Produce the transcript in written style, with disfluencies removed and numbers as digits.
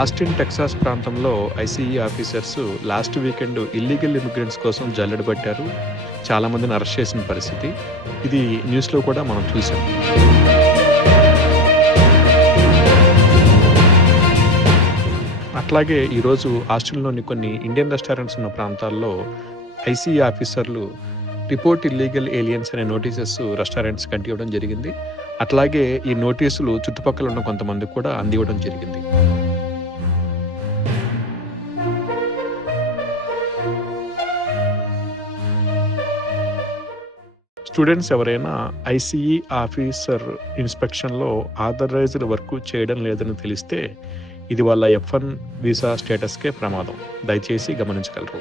Austin, Texas ప్రాంతంలో ICE officers last weekend illegal immigrants కోసం జల్లెడ పట్టారు. చాలామందిని అరెస్ట్ చేసిన పరిస్థితి. ఇది న్యూస్‌లో కూడా మనం చూసాం. అట్లాగే ఈరోజు ఆస్టిన్‌లోని కొన్ని ఇండియన్ రెస్టారెంట్స్ ఉన్న ప్రాంతాల్లో ఐసీఈ ఆఫీసర్లు రిపోర్ట్ ఇల్లీగల్ ఏలియన్స్ అనే నోటీసెస్ రెస్టారెంట్స్‌కి అంటివ్వడం జరిగింది. అట్లాగే ఈ నోటీసులు చుట్టుపక్కల ఉన్న కొంతమందికి కూడా అందివ్వడం జరిగింది. స్టూడెంట్స్ ఎవరైనా ఐసీఈ ఆఫీసర్ ఇన్స్‌పెక్షన్‌లో ఆథరైజ్డ్ వర్క్ చేయడం లేదని తెలిస్తే ఇది వాళ్ళ F1 వీసా స్టేటస్‌కే ప్రమాదం. దయచేసి గమనించగలరు.